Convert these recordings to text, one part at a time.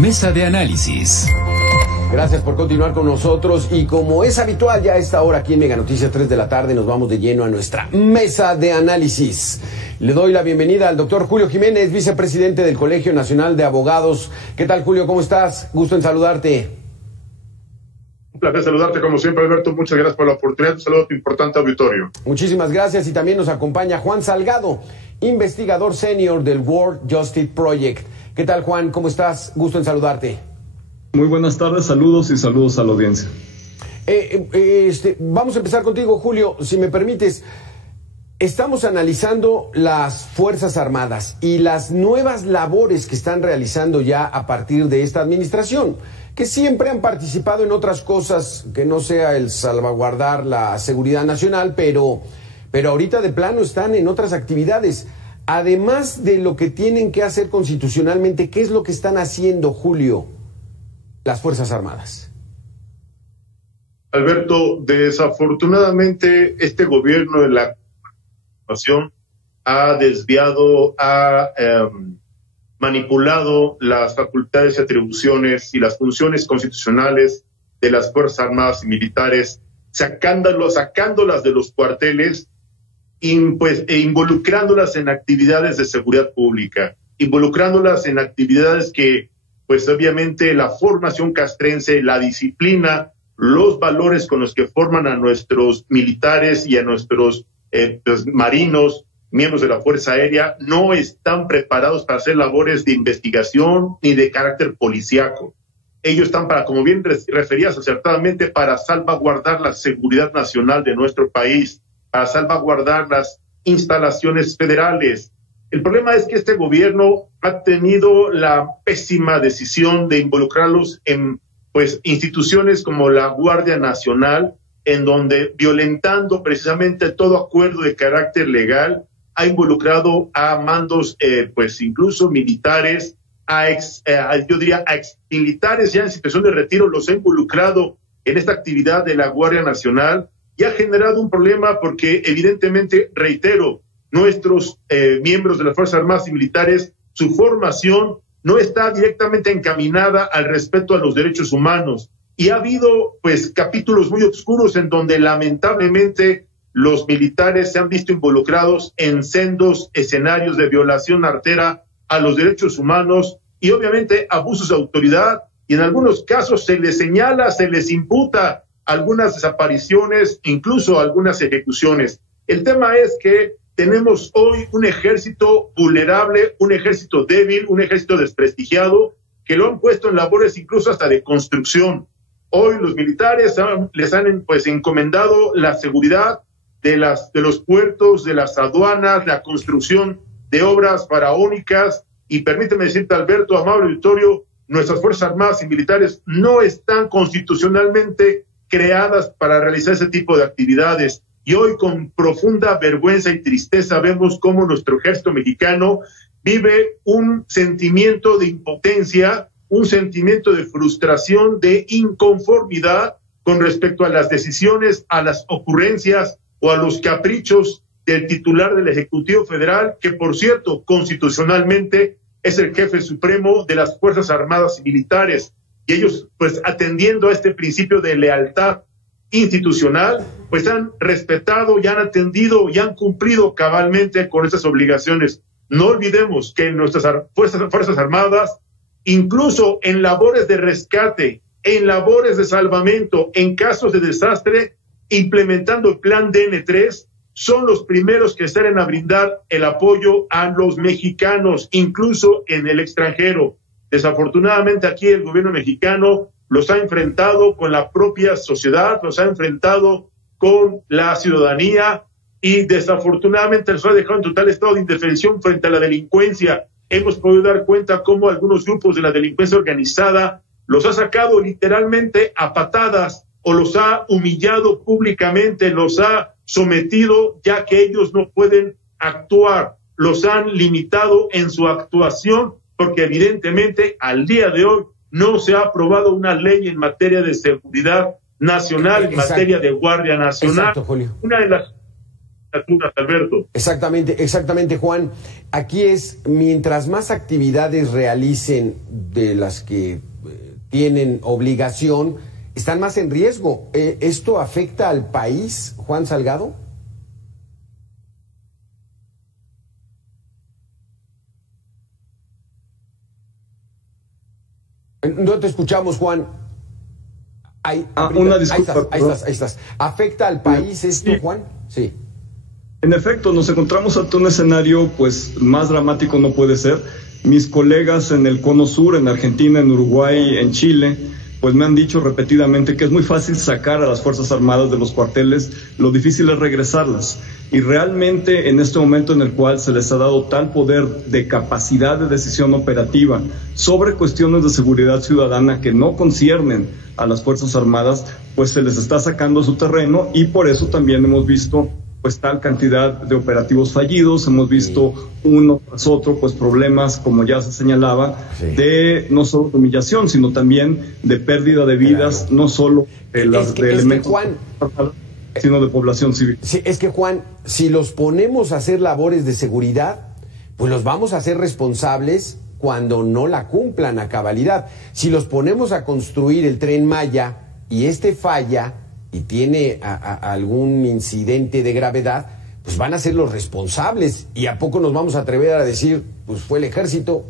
Mesa de análisis. Gracias por continuar con nosotros y como es habitual ya a esta hora aquí en Mega Noticias 3 de la tarde nos vamos de lleno a nuestra mesa de análisis. Le doy la bienvenida al doctor Julio Jiménez, vicepresidente del Colegio Nacional de Abogados. ¿Qué tal, Julio? ¿Cómo estás? Gusto en saludarte. Un placer saludarte como siempre, Alberto. Muchas gracias por la oportunidad. Un saludo a tu importante auditorio. Muchísimas gracias y también nos acompaña Juan Salgado, investigador senior del World Justice Project. ¿Qué tal, Juan? ¿Cómo estás? Gusto en saludarte. Muy buenas tardes, saludos a la audiencia. Vamos a empezar contigo, Julio, si me permites. Estamos analizando las Fuerzas Armadas y las nuevas labores que están realizando ya a partir de esta administración, que siempre han participado en otras cosas que no sea el salvaguardar la seguridad nacional, pero ahorita de plano están en otras actividades. Además de lo que tienen que hacer constitucionalmente, ¿qué es lo que están haciendo, Julio, las Fuerzas Armadas? Alberto, desafortunadamente este gobierno de la nación ha desviado, manipulado las facultades y atribuciones y las funciones constitucionales de las Fuerzas Armadas y militares, sacándolas de los cuarteles e involucrándolas en actividades de seguridad pública, involucrándolas en actividades que, pues obviamente la formación castrense, la disciplina, los valores con los que forman a nuestros militares y a nuestros marinos, miembros de la Fuerza Aérea, no están preparados para hacer labores de investigación ni de carácter policíaco. Ellos están para, como bien referías acertadamente, para salvaguardar la seguridad nacional de nuestro país, para salvaguardar las instalaciones federales. El problema es que este gobierno ha tenido la pésima decisión de involucrarlos en instituciones como la Guardia Nacional, en donde, violentando precisamente todo acuerdo de carácter legal, ha involucrado a mandos, incluso militares, yo diría a exmilitares ya en situación de retiro, los ha involucrado en esta actividad de la Guardia Nacional y ha generado un problema porque, evidentemente, reitero, nuestros miembros de las Fuerzas Armadas y militares, su formación no está directamente encaminada al respeto a los derechos humanos. Y ha habido, capítulos muy oscuros en donde, lamentablemente, los militares se han visto involucrados en sendos escenarios de violación artera a los derechos humanos y, obviamente, abusos de autoridad. Y en algunos casos se les señala, se les imputa algunas desapariciones, incluso algunas ejecuciones. El tema es que tenemos hoy un ejército vulnerable, un ejército débil, un ejército desprestigiado, que lo han puesto en labores incluso hasta de construcción. Hoy los militares les han encomendado la seguridad de los puertos, de las aduanas, la construcción de obras faraónicas. Y permíteme decirte, Alberto, amable auditorio, nuestras Fuerzas Armadas y militares no están constitucionalmente creadas para realizar ese tipo de actividades. Y hoy, con profunda vergüenza y tristeza, vemos cómo nuestro ejército mexicano vive un sentimiento de impotencia, un sentimiento de frustración, de inconformidad con respecto a las decisiones, a las ocurrencias o a los caprichos del titular del Ejecutivo Federal, que, por cierto, constitucionalmente es el jefe supremo de las Fuerzas Armadas y militares. Y ellos, atendiendo a este principio de lealtad institucional, han respetado y han atendido y han cumplido cabalmente con estas obligaciones. No olvidemos que nuestras Fuerzas Armadas, incluso en labores de rescate, en labores de salvamento, en casos de desastre, implementando el plan DN3, son los primeros que salen a brindar el apoyo a los mexicanos, incluso en el extranjero. Desafortunadamente aquí el gobierno mexicano los ha enfrentado con la propia sociedad, los ha enfrentado con la ciudadanía y desafortunadamente los ha dejado en total estado de indefensión frente a la delincuencia. Hemos podido dar cuenta cómo algunos grupos de la delincuencia organizada los ha sacado literalmente a patadas o los ha humillado públicamente, los ha sometido ya que ellos no pueden actuar, los han limitado en su actuación porque evidentemente al día de hoy no se ha aprobado una ley en materia de seguridad nacional, en materia de Guardia Nacional. Exacto, Julio. Una de las Alberto. Exactamente, Juan. Aquí es, mientras más actividades realicen de las que tienen obligación, están más en riesgo. ¿Esto afecta al país, Juan Salgado? No te escuchamos, Juan. Una disculpa. Ahí estás. ¿Afecta al país esto, Juan? Sí. En efecto, nos encontramos ante un escenario pues más dramático no puede ser. Mis colegas en el Cono Sur, en Argentina, en Uruguay, en Chile, pues me han dicho repetidamente que es muy fácil sacar a las Fuerzas Armadas de los cuarteles, lo difícil es regresarlas. Y realmente en este momento en el cual se les ha dado tal poder de capacidad de decisión operativa sobre cuestiones de seguridad ciudadana que no conciernen a las Fuerzas Armadas, pues se les está sacando su terreno y por eso también hemos visto pues tal cantidad de operativos fallidos, hemos visto uno tras otro pues problemas, como ya se señalaba, de no solo de humillación, sino también de pérdida de vidas, no solo de elementos, Juan, sino de población civil. Sí, es que Juan, si los ponemos a hacer labores de seguridad, pues los vamos a hacer responsables cuando no la cumplan a cabalidad. Si los ponemos a construir el Tren Maya y este falla y tiene algún incidente de gravedad, pues van a ser los responsables. ¿Y a poco nos vamos a atrever a decir, pues fue el ejército?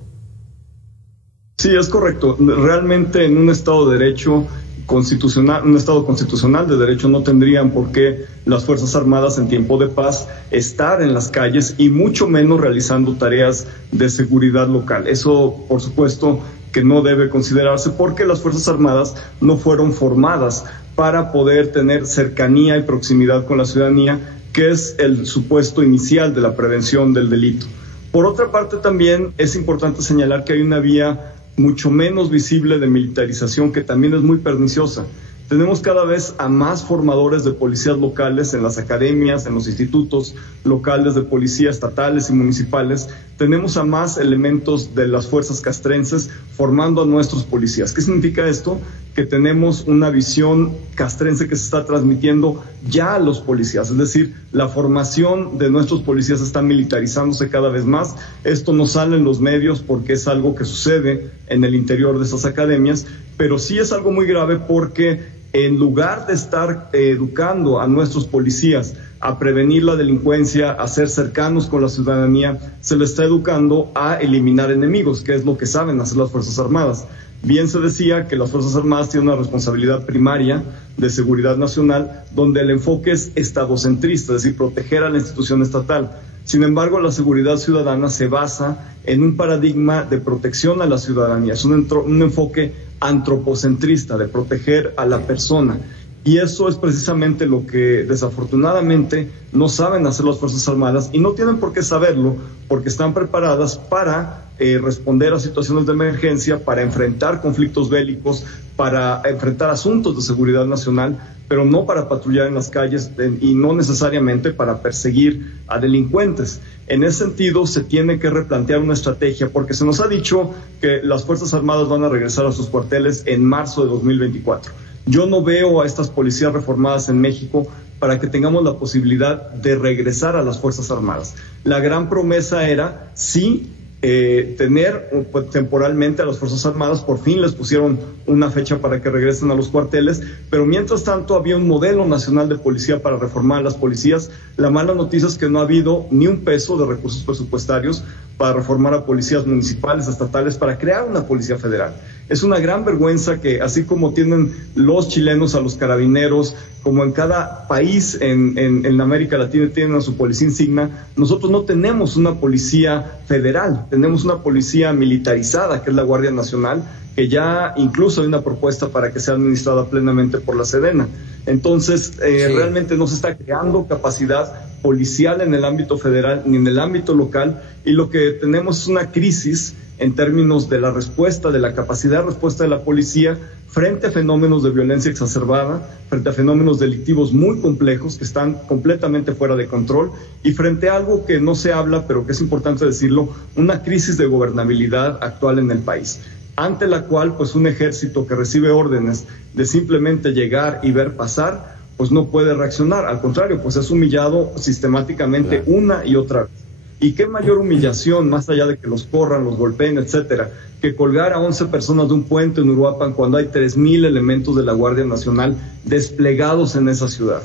Sí, es correcto. Realmente en un Estado de Derecho constitucional, un Estado constitucional de derecho, no tendrían por qué las Fuerzas Armadas en tiempo de paz estar en las calles y mucho menos realizando tareas de seguridad local. Eso, por supuesto, que no debe considerarse porque las Fuerzas Armadas no fueron formadas para poder tener cercanía y proximidad con la ciudadanía, que es el supuesto inicial de la prevención del delito. Por otra parte, también es importante señalar que hay una vía mucho menos visible de militarización que también es muy perniciosa. Tenemos cada vez a más formadores de policías locales en las academias, en los institutos locales de policía estatales y municipales. Tenemos a más elementos de las fuerzas castrenses formando a nuestros policías. ¿Qué significa esto? Que tenemos una visión castrense que se está transmitiendo ya a los policías. Es decir, la formación de nuestros policías está militarizándose cada vez más. Esto no sale en los medios porque es algo que sucede en el interior de esas academias, pero sí es algo muy grave porque en lugar de estar educando a nuestros policías a prevenir la delincuencia, a ser cercanos con la ciudadanía, se les está educando a eliminar enemigos, que es lo que saben hacer las Fuerzas Armadas. Bien se decía que las Fuerzas Armadas tienen una responsabilidad primaria de seguridad nacional, donde el enfoque es estadocentrista, es decir, proteger a la institución estatal. Sin embargo, la seguridad ciudadana se basa en un paradigma de protección a la ciudadanía, es un enfoque antropocentrista, de proteger a la persona. Y eso es precisamente lo que desafortunadamente no saben hacer las Fuerzas Armadas y no tienen por qué saberlo porque están preparadas para responder a situaciones de emergencia, para enfrentar conflictos bélicos, para enfrentar asuntos de seguridad nacional, pero no para patrullar en las calles y no necesariamente para perseguir a delincuentes. En ese sentido, se tiene que replantear una estrategia porque se nos ha dicho que las Fuerzas Armadas van a regresar a sus cuarteles en marzo de 2024. Yo no veo a estas policías reformadas en México para que tengamos la posibilidad de regresar a las Fuerzas Armadas. La gran promesa era, sí, tener temporalmente a las Fuerzas Armadas, por fin les pusieron una fecha para que regresen a los cuarteles, pero mientras tanto había un modelo nacional de policía para reformar a las policías. La mala noticia es que no ha habido ni un peso de recursos presupuestarios para reformar a policías municipales, estatales, para crear una policía federal. Es una gran vergüenza que así como tienen los chilenos a los carabineros, como en cada país en América Latina tienen a su policía insignia, nosotros no tenemos una policía federal, tenemos una policía militarizada, que es la Guardia Nacional, que ya incluso hay una propuesta para que sea administrada plenamente por la Sedena. Entonces, realmente no se está creando capacidad policial en el ámbito federal ni en el ámbito local, y lo que tenemos es una crisis en términos de la respuesta, de la capacidad de respuesta de la policía frente a fenómenos de violencia exacerbada, frente a fenómenos delictivos muy complejos que están completamente fuera de control y frente a algo que no se habla, pero que es importante decirlo, una crisis de gobernabilidad actual en el país, ante la cual pues un ejército que recibe órdenes de simplemente llegar y ver pasar, pues no puede reaccionar, al contrario, pues es humillado sistemáticamente una y otra vez. ¿Y qué mayor humillación, más allá de que los corran, los golpeen, etcétera, que colgar a 11 personas de un puente en Uruapan cuando hay 3,000 elementos de la Guardia Nacional desplegados en esa ciudad?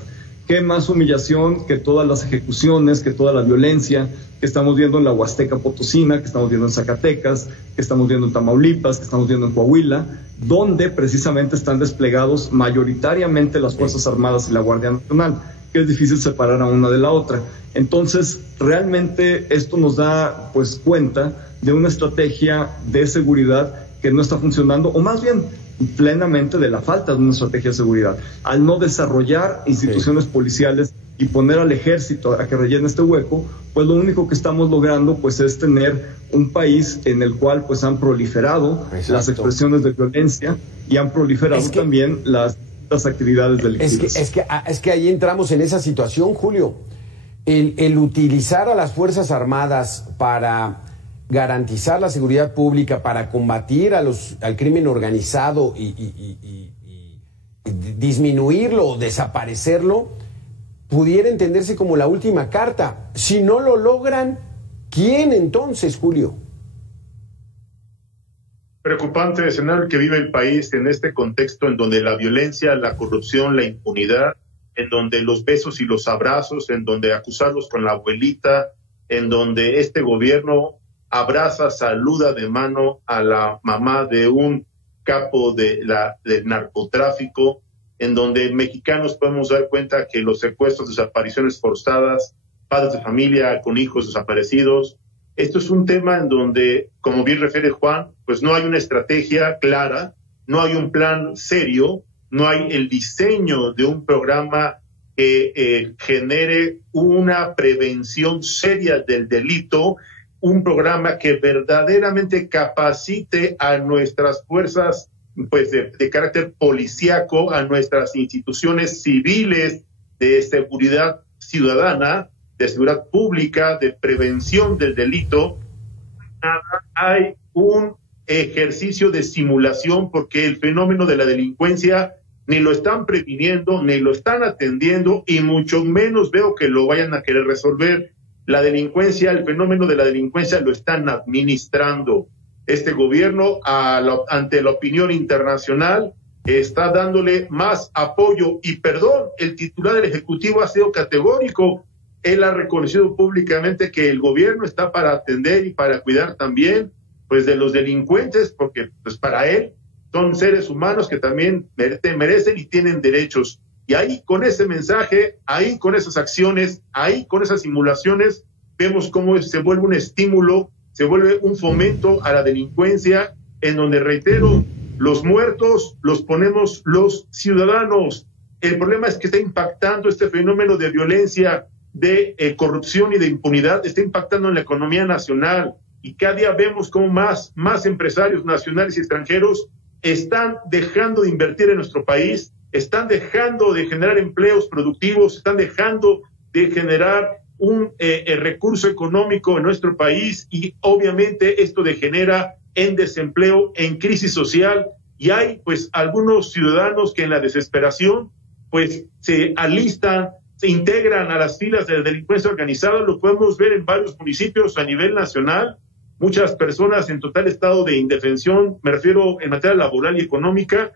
¿Qué más humillación que todas las ejecuciones, que toda la violencia que estamos viendo en la Huasteca Potosina, que estamos viendo en Zacatecas, que estamos viendo en Tamaulipas, que estamos viendo en Coahuila, donde precisamente están desplegados mayoritariamente las Fuerzas Armadas y la Guardia Nacional, que es difícil separar a una de la otra? Entonces, realmente esto nos da pues cuenta de una estrategia de seguridad que no está funcionando, o más bien plenamente de la falta de una estrategia de seguridad. Al no desarrollar instituciones policiales y poner al ejército a que rellene este hueco, pues lo único que estamos logrando pues es tener un país en el cual pues han proliferado las expresiones de violencia y han proliferado también las actividades delictivas. Es que ahí entramos en esa situación, Julio. El utilizar a las Fuerzas Armadas para garantizar la seguridad pública, para combatir al crimen organizado y disminuirlo o desaparecerlo, pudiera entenderse como la última carta. Si no lo logran, ¿quién entonces, Julio? Preocupante escenario que vive el país en este contexto en donde la violencia, la corrupción, la impunidad, en donde los besos y los abrazos, en donde acusarlos con la abuelita, en donde este gobierno abraza, saluda de mano a la mamá de un capo del narcotráfico, en donde mexicanos podemos dar cuenta que los secuestros, desapariciones forzadas, padres de familia con hijos desaparecidos, esto es un tema en donde, como bien refiere Juan, pues no hay una estrategia clara, no hay un plan serio, no hay el diseño de un programa que genere una prevención seria del delito, un programa que verdaderamente capacite a nuestras fuerzas pues de carácter policíaco, a nuestras instituciones civiles de seguridad ciudadana, de seguridad pública, de prevención del delito. Hay un ejercicio de simulación porque el fenómeno de la delincuencia ni lo están previniendo, ni lo están atendiendo, y mucho menos veo que lo vayan a querer resolver. La delincuencia, el fenómeno de la delincuencia lo están administrando. Este gobierno, ante la opinión internacional, está dándole más apoyo. Y perdón, el titular del Ejecutivo ha sido categórico. Él ha reconocido públicamente que el gobierno está para atender y para cuidar también pues de los delincuentes, porque pues para él son seres humanos que también merecen y tienen derechos. Y ahí con ese mensaje, ahí con esas acciones, ahí con esas simulaciones, vemos cómo se vuelve un estímulo, se vuelve un fomento a la delincuencia, en donde, reitero, los muertos los ponemos los ciudadanos. El problema es que está impactando este fenómeno de violencia, de corrupción y de impunidad, está impactando en la economía nacional. Y cada día vemos cómo más empresarios nacionales y extranjeros están dejando de invertir en nuestro país, están dejando de generar empleos productivos, están dejando de generar un recurso económico en nuestro país, y obviamente esto degenera en desempleo, en crisis social, y hay pues algunos ciudadanos que en la desesperación pues se alistan, se integran a las filas de la delincuencia organizada. Lo podemos ver en varios municipios a nivel nacional. Muchas personas en total estado de indefensión, me refiero en materia laboral y económica,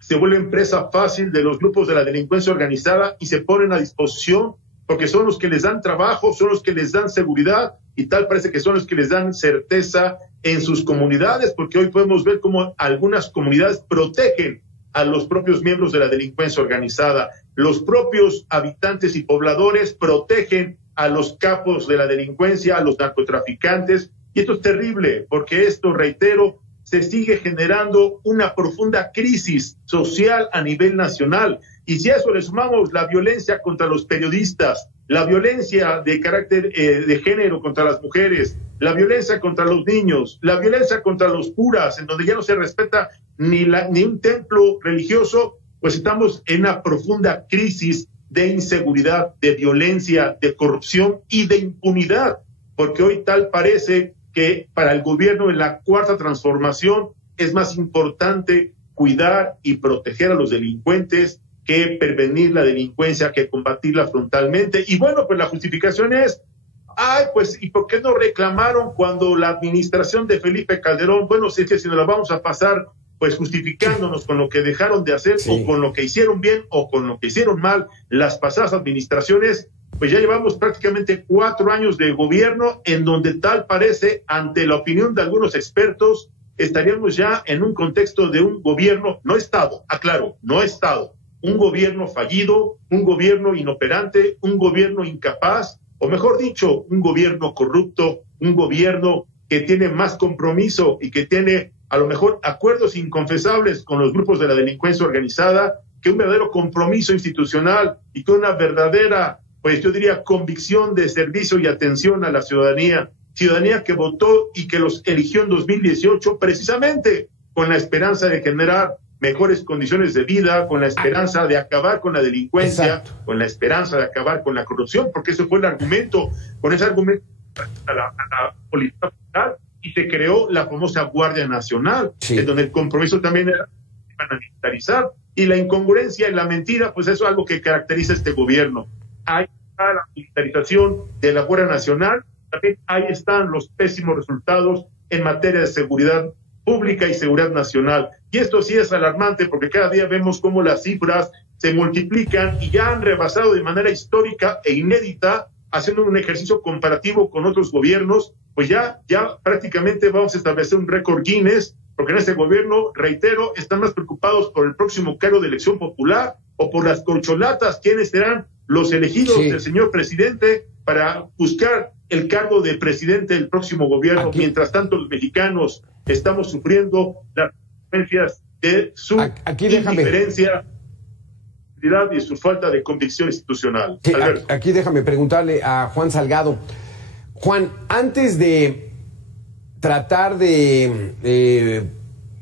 se vuelven presa fácil de los grupos de la delincuencia organizada y se ponen a disposición porque son los que les dan trabajo, son los que les dan seguridad, y tal parece que son los que les dan certeza en sus comunidades, porque hoy podemos ver cómo algunas comunidades protegen a los propios miembros de la delincuencia organizada. Los propios habitantes y pobladores protegen a los capos de la delincuencia, a los narcotraficantes. Y esto es terrible, porque esto, reitero, se sigue generando una profunda crisis social a nivel nacional. Y si a eso le sumamos la violencia contra los periodistas, la violencia de carácter de género contra las mujeres, la violencia contra los niños, la violencia contra los curas, en donde ya no se respeta ni un templo religioso, pues estamos en una profunda crisis de inseguridad, de violencia, de corrupción y de impunidad, porque hoy tal parece que para el gobierno en la cuarta transformación es más importante cuidar y proteger a los delincuentes que prevenir la delincuencia, que combatirla frontalmente. Y bueno, pues la justificación es, ay, pues, ¿y por qué no reclamaron cuando la administración de Felipe Calderón? Bueno, si es que si nos la vamos a pasar pues justificándonos con lo que dejaron de hacer, o con lo que hicieron bien o con lo que hicieron mal las pasadas administraciones, pues ya llevamos prácticamente 4 años de gobierno en donde tal parece, ante la opinión de algunos expertos, estaríamos ya en un contexto de un gobierno, no Estado, aclaro, no Estado, un gobierno fallido, un gobierno inoperante, un gobierno incapaz, o mejor dicho, un gobierno corrupto, un gobierno que tiene más compromiso y que tiene a lo mejor acuerdos inconfesables con los grupos de la delincuencia organizada, que un verdadero compromiso institucional y que una verdadera, pues yo diría, convicción de servicio y atención a la ciudadanía que votó y que los eligió en 2018 precisamente con la esperanza de generar mejores condiciones de vida, con la esperanza de acabar con la delincuencia, exacto, con la esperanza de acabar con la corrupción, porque ese fue el argumento, con ese argumento a la Policía Federal, y se creó la famosa Guardia Nacional, en donde el compromiso también era militarizar, y la incongruencia y la mentira, pues eso es algo que caracteriza a este gobierno. Ahí está la militarización de la Guardia Nacional, también ahí están los pésimos resultados en materia de seguridad pública y seguridad nacional. Y esto sí es alarmante porque cada día vemos cómo las cifras se multiplican y ya han rebasado de manera histórica e inédita, haciendo un ejercicio comparativo con otros gobiernos, pues ya prácticamente vamos a establecer un récord Guinness, porque en este gobierno, reitero, están más preocupados por el próximo cargo de elección popular o por las corcholatas, quienes serán los elegidos del señor presidente para buscar el cargo de presidente del próximo gobierno. Mientras tanto, los mexicanos estamos sufriendo las consecuencias de su indiferencia y su falta de convicción institucional. Sí, aquí déjame preguntarle a Juan Salgado. Juan, antes de tratar de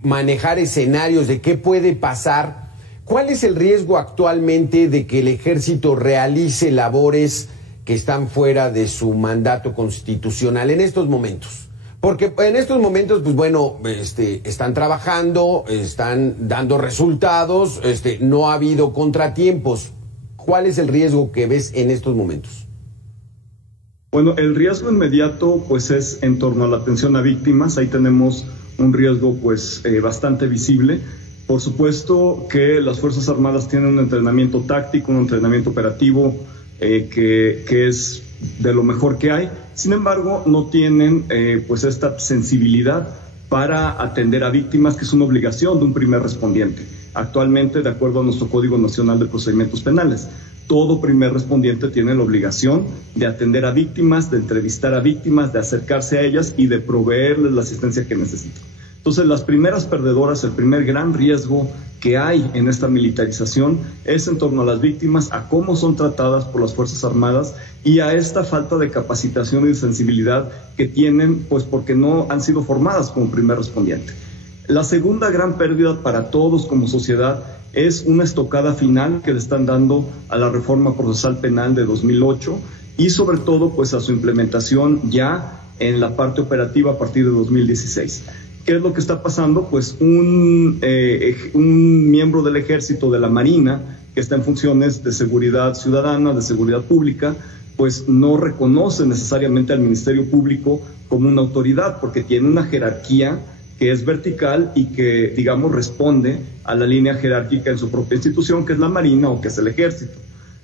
manejar escenarios de qué puede pasar, ¿cuál es el riesgo actualmente de que el ejército realice labores que están fuera de su mandato constitucional en estos momentos? Porque en estos momentos, pues bueno, están trabajando, están dando resultados, no ha habido contratiempos. ¿Cuál es el riesgo que ves en estos momentos? Bueno, el riesgo inmediato pues es en torno a la atención a víctimas. Ahí tenemos un riesgo pues bastante visible. Por supuesto que las Fuerzas Armadas tienen un entrenamiento táctico, un entrenamiento operativo que es de lo mejor que hay. Sin embargo, no tienen pues esta sensibilidad para atender a víctimas, que es una obligación de un primer respondiente. Actualmente, de acuerdo a nuestro Código Nacional de Procedimientos Penales, todo primer respondiente tiene la obligación de atender a víctimas, de entrevistar a víctimas, de acercarse a ellas y de proveerles la asistencia que necesitan. Entonces, las primeras perdedoras, el primer gran riesgo que hay en esta militarización es en torno a las víctimas, a cómo son tratadas por las Fuerzas Armadas y a esta falta de capacitación y de sensibilidad que tienen, pues porque no han sido formadas como primer respondiente. La segunda gran pérdida para todos como sociedad es una estocada final que le están dando a la reforma procesal penal de 2008 y sobre todo pues a su implementación ya en la parte operativa a partir de 2016. ¿Qué es lo que está pasando? Pues un miembro del Ejército, de la Marina, que está en funciones de seguridad ciudadana, de seguridad pública, pues no reconoce necesariamente al Ministerio Público como una autoridad, porque tiene una jerarquía que es vertical y que, digamos, responde a la línea jerárquica en su propia institución, que es la Marina o que es el Ejército.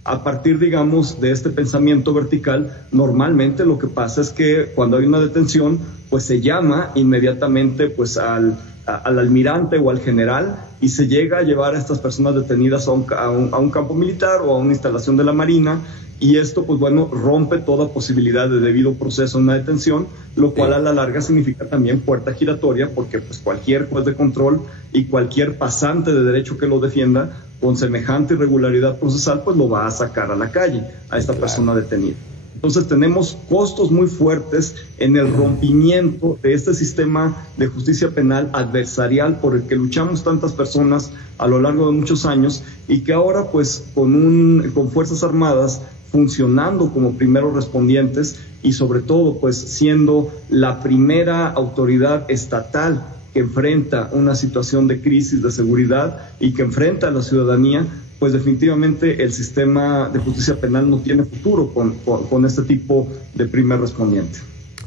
A partir, digamos, de este pensamiento vertical, normalmente lo que pasa es que cuando hay una detención, pues se llama inmediatamente pues al almirante o al general y se llega a llevar a estas personas detenidas a un campo militar o a una instalación de la Marina, y esto pues bueno rompe toda posibilidad de debido proceso en una detención, lo cual a la larga significa también puerta giratoria, porque pues cualquier juez de control y cualquier pasante de derecho que lo defienda con semejante irregularidad procesal pues lo va a sacar a la calle a esta persona detenida. Entonces tenemos costos muy fuertes en el rompimiento de este sistema de justicia penal adversarial por el que luchamos tantas personas a lo largo de muchos años, y que ahora pues con Fuerzas Armadas funcionando como primeros respondientes y sobre todo pues siendo la primera autoridad estatal que enfrenta una situación de crisis de seguridad y que enfrenta a la ciudadanía, pues definitivamente el sistema de justicia penal no tiene futuro con este tipo de primer respondiente.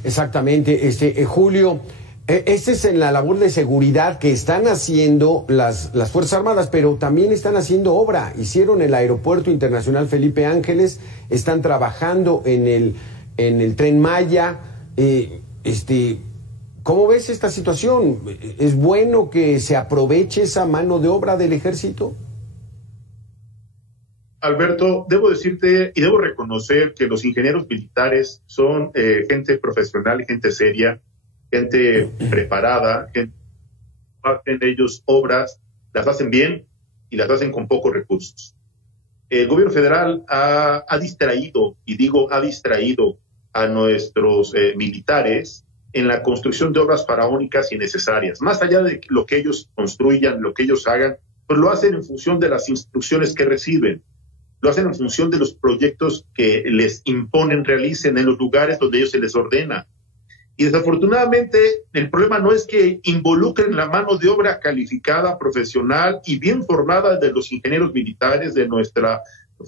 Exactamente, Julio, este es en la labor de seguridad que están haciendo las Fuerzas Armadas, pero también están haciendo obra. Hicieron el Aeropuerto Internacional Felipe Ángeles, están trabajando en el Tren Maya. ¿Cómo ves esta situación? ¿Es bueno que se aproveche esa mano de obra del ejército? Alberto, debo decirte y debo reconocer que los ingenieros militares son gente profesional, gente seria, gente preparada, gente que hacen ellos obras, las hacen bien y las hacen con pocos recursos. El gobierno federal ha distraído, y digo ha distraído a nuestros militares en la construcción de obras faraónicas innecesarias. Más allá de lo que ellos construyan, lo que ellos hagan, pues lo hacen en función de las instrucciones que reciben. Lo hacen en función de los proyectos que les imponen, realicen en los lugares donde ellos se les ordena. Y desafortunadamente el problema no es que involucren la mano de obra calificada, profesional y bien formada de los ingenieros militares de nuestras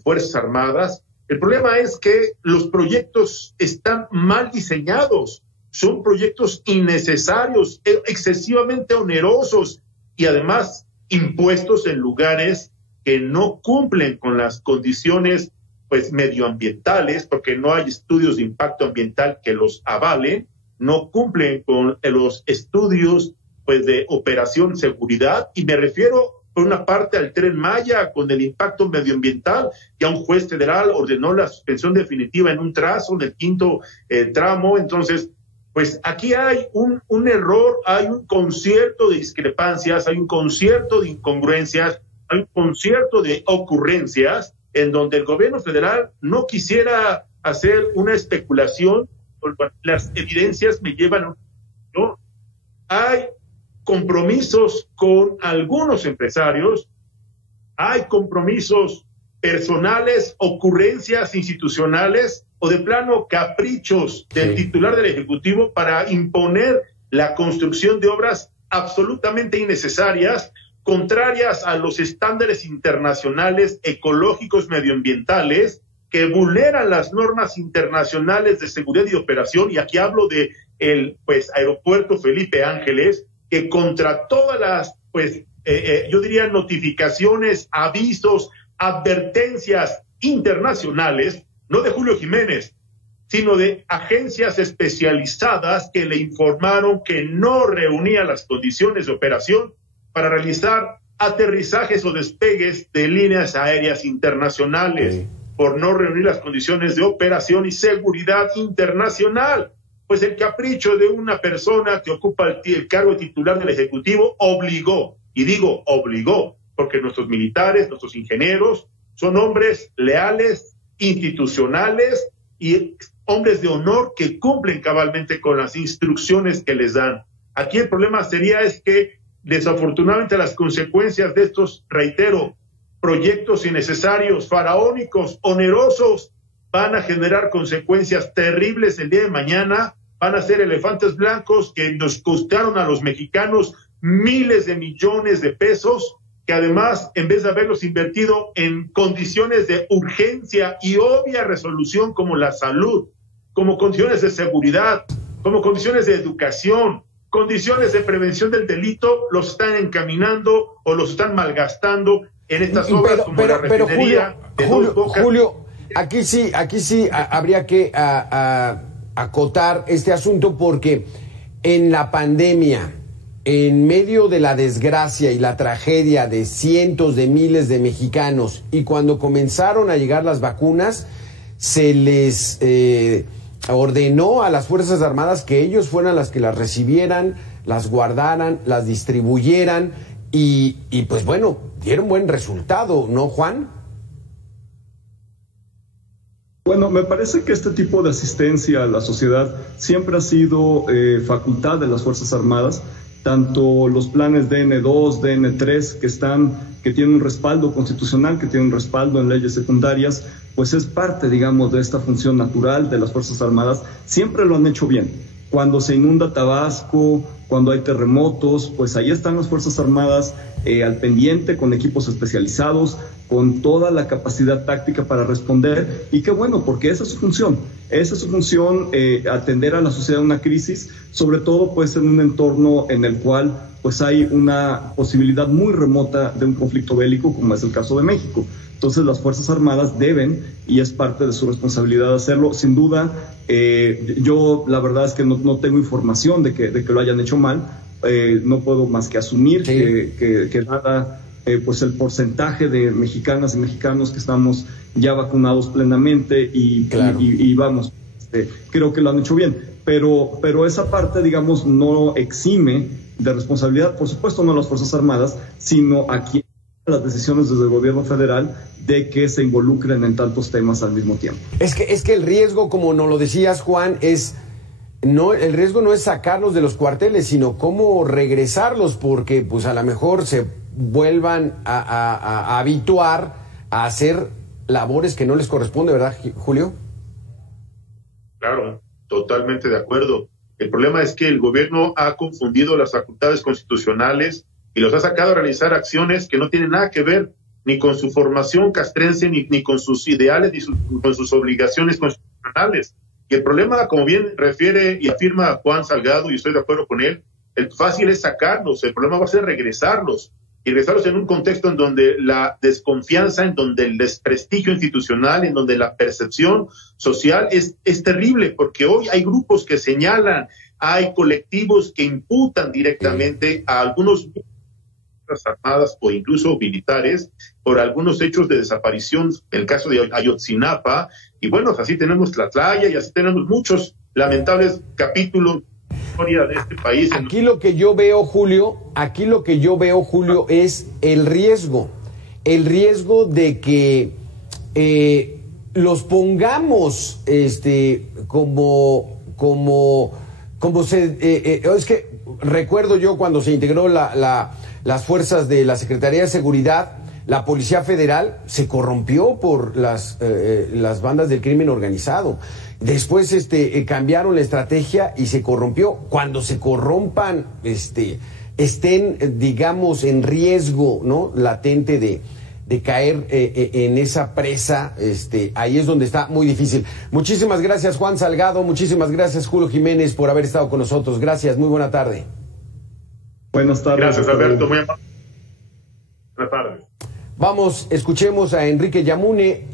Fuerzas Armadas. El problema es que los proyectos están mal diseñados. Son proyectos innecesarios, excesivamente onerosos y además impuestos en lugares que no cumplen con las condiciones pues medioambientales, porque no hay estudios de impacto ambiental que los avalen, no cumplen con los estudios pues de operación seguridad, y me refiero por una parte al Tren Maya con el impacto medioambiental. Ya un juez federal ordenó la suspensión definitiva en un trazo, en el quinto tramo. Entonces, pues aquí hay un error, hay un concierto de discrepancias, hay un concierto de incongruencias, hay un concierto de ocurrencias en donde el gobierno federal no quisiera hacer una especulación. Las evidencias me llevan, ¿no? Hay compromisos con algunos empresarios, hay compromisos personales, ocurrencias institucionales o de plano caprichos del titular del Ejecutivo para imponer la construcción de obras absolutamente innecesarias, contrarias a los estándares internacionales ecológicos medioambientales, que vulneran las normas internacionales de seguridad y operación. Y aquí hablo de el Aeropuerto Felipe Ángeles, que contra todas las yo diría notificaciones, avisos, advertencias internacionales, no de Julio Jiménez, sino de agencias especializadas que le informaron que no reunía las condiciones de operación para realizar aterrizajes o despegues de líneas aéreas internacionales, por no reunir las condiciones de operación y seguridad internacional. Pues el capricho de una persona que ocupa el cargo de titular del Ejecutivo obligó, y digo obligó, porque nuestros militares, nuestros ingenieros, son hombres leales, institucionales y hombres de honor que cumplen cabalmente con las instrucciones que les dan. Aquí el problema es que desafortunadamente las consecuencias de estos, reitero, proyectos innecesarios, faraónicos, onerosos, van a generar consecuencias terribles el día de mañana, van a ser elefantes blancos que nos costaron a los mexicanos miles de millones de pesos, que además, en vez de haberlos invertido en condiciones de urgencia y obvia resolución como la salud, como condiciones de seguridad, como condiciones de educación, condiciones de prevención del delito, los están encaminando o los están malgastando en estas obras como la refinería de Dos Bocas. Julio, aquí sí habría que acotar este asunto, porque en la pandemia, en medio de la desgracia y la tragedia de cientos de miles de mexicanos, y cuando comenzaron a llegar las vacunas, se les ordenó a las Fuerzas Armadas que ellos fueran las que las recibieran, las guardaran, las distribuyeran, y pues bueno, dieron buen resultado, ¿no, Juan? Bueno, me parece que este tipo de asistencia a la sociedad siempre ha sido facultad de las Fuerzas Armadas, tanto los planes DN2, DN3, que tienen un respaldo constitucional, que tienen un respaldo en leyes secundarias, pues es parte, digamos, de esta función natural de las Fuerzas Armadas. Siempre lo han hecho bien. Cuando se inunda Tabasco, cuando hay terremotos, pues ahí están las Fuerzas Armadas al pendiente con equipos especializados, con toda la capacidad táctica para responder, y qué bueno, porque esa es su función. Esa es su función, atender a la sociedad en una crisis, sobre todo pues en un entorno en el cual pues hay una posibilidad muy remota de un conflicto bélico, como es el caso de México. Entonces las Fuerzas Armadas deben, y es parte de su responsabilidad hacerlo, sin duda. Yo la verdad es que no tengo información de que lo hayan hecho mal, no puedo más que asumir que dada pues el porcentaje de mexicanas y mexicanos que estamos ya vacunados plenamente y vamos, creo que lo han hecho bien, pero esa parte, digamos, no exime de responsabilidad, por supuesto, no a las Fuerzas Armadas, sino a quien las decisiones desde el gobierno federal de que se involucren en tantos temas al mismo tiempo. Es que el riesgo, como nos lo decías, Juan, el riesgo no es sacarlos de los cuarteles, sino cómo regresarlos, porque pues a lo mejor se vuelvan a habituar a hacer labores que no les corresponde, ¿verdad, Julio? Claro, totalmente de acuerdo. El problema es que el gobierno ha confundido las facultades constitucionales y los ha sacado a realizar acciones que no tienen nada que ver ni con su formación castrense, ni con sus ideales, ni con sus obligaciones constitucionales. Y el problema, como bien refiere y afirma Juan Salgado, y estoy de acuerdo con él, el fácil es sacarlos, el problema va a ser regresarlos, y regresarlos en un contexto en donde la desconfianza, en donde el desprestigio institucional, en donde la percepción social es terrible, porque hoy hay grupos que señalan, hay colectivos que imputan directamente a algunos armadas o incluso militares por algunos hechos de desaparición, el caso de Ayotzinapa, y bueno, así tenemos Tlatlaya y así tenemos muchos lamentables capítulos de la historia de este país. Aquí lo que yo veo, Julio, es el riesgo de que los pongamos es que recuerdo yo cuando se integró las fuerzas de la Secretaría de Seguridad, la Policía Federal se corrompió por las bandas del crimen organizado. Después cambiaron la estrategia y se corrompió. Cuando se corrompan, estén, digamos, en riesgo, ¿no?, latente de caer en esa presa, ahí es donde está muy difícil. Muchísimas gracias, Juan Salgado, muchísimas gracias, Julio Jiménez, por haber estado con nosotros. Gracias, muy buena tarde. Buenas tardes. Gracias, Alberto, muy amable. Buenas tardes. Vamos, escuchemos a Enrique Yamune.